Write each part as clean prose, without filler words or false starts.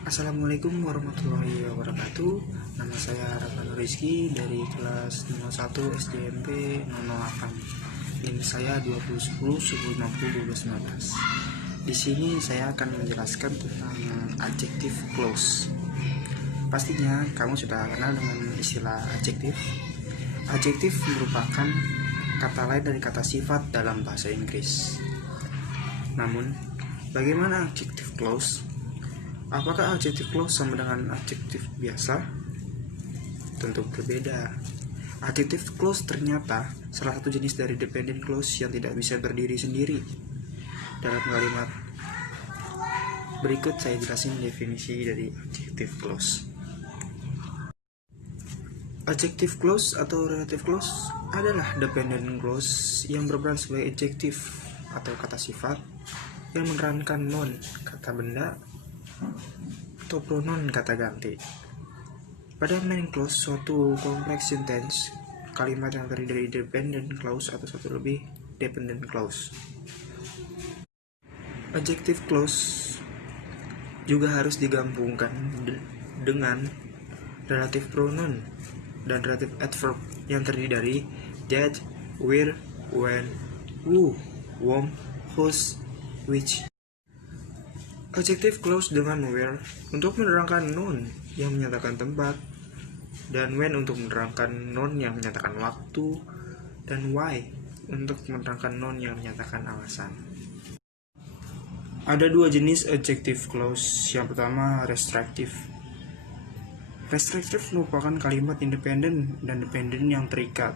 Assalamualaikum warahmatullahi wabarakatuh. Nama saya Rafano Rizky dari kelas 01 SDMP 008. NIM saya 2010 1060 1219. Di sini saya akan menjelaskan tentang adjective clause. Pastinya kamu sudah kenal dengan istilah adjective. Adjective merupakan kata lain dari kata sifat dalam bahasa Inggris. Namun, bagaimana adjective clause? Apakah adjective clause sama dengan adjective biasa? Tentu berbeda. Adjective clause ternyata salah satu jenis dari dependent clause yang tidak bisa berdiri sendiri. Dalam kalimat berikut saya jelasin definisi dari adjective clause. Adjective clause atau relative clause adalah dependent clause yang berperan sebagai adjective atau kata sifat yang menerangkan noun, kata benda, atau pronoun kata ganti. Pada main clause suatu kompleks sentence, kalimat yang terdiri dari dependent clause atau satu lebih dependent clause. Adjective clause juga harus digabungkan dengan relative pronoun dan relative adverb yang terdiri dari that, where, when, who, whom, whose, which. Adjective clause dengan where untuk menerangkan noun yang menyatakan tempat, dan when untuk menerangkan noun yang menyatakan waktu, dan why untuk menerangkan noun yang menyatakan alasan. Ada dua jenis adjective clause. Yang pertama, restrictive. Restrictive merupakan kalimat independen dan dependent yang terikat.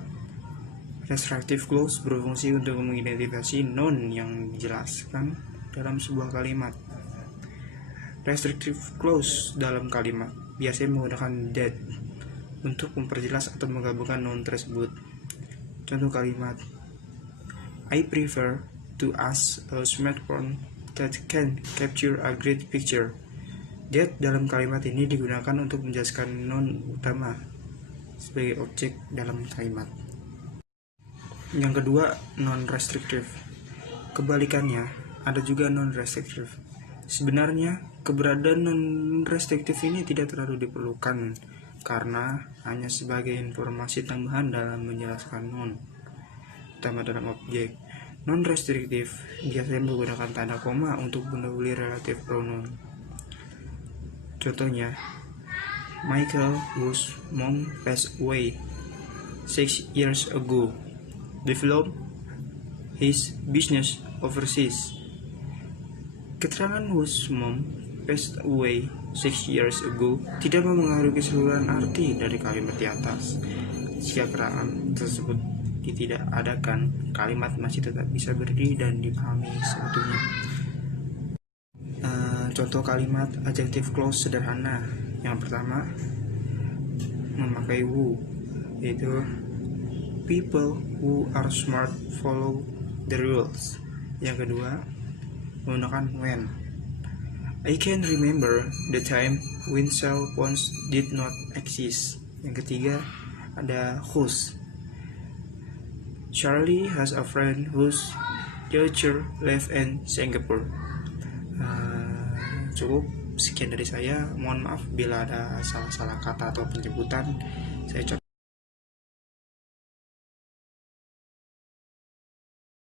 Restrictive clause berfungsi untuk mengidentifikasi noun yang dijelaskan dalam sebuah kalimat. Restrictive clause dalam kalimat biasanya menggunakan that untuk memperjelas atau menggabungkan noun tersebut. Contoh kalimat: I prefer to ask a smartphone that can capture a great picture. That dalam kalimat ini digunakan untuk menjelaskan noun utama sebagai objek dalam kalimat. Yang kedua, non-restrictive. Kebalikannya, ada juga non-restrictive. Sebenarnya, keberadaan non-restrictive ini tidak terlalu diperlukan karena hanya sebagai informasi tambahan dalam menjelaskan noun utama dalam objek. Non-restrictive biasanya menggunakan tanda koma untuk mendahului relative pronoun. Contohnya, Michael, whose mom passed away 6 years ago, developed his business overseas. Keterangan whose mom passed away 6 years ago tidak mempengaruhi keseluruhan arti dari kalimat di atas. Jika keterangan tersebut tidak adakan, kalimat masih tetap bisa berdiri dan dipahami seutuhnya. Contoh kalimat adjective clause sederhana. Yang pertama, memakai who, yaitu people who are smart follow the rules. Yang kedua, menggunakan when. I can remember the time when cell phones did not exist. Yang ketiga, ada whose. Charlie has a friend whose daughter lives in Singapore. Cukup sekian dari saya. Mohon maaf bila ada salah-salah kata atau penyebutan. Saya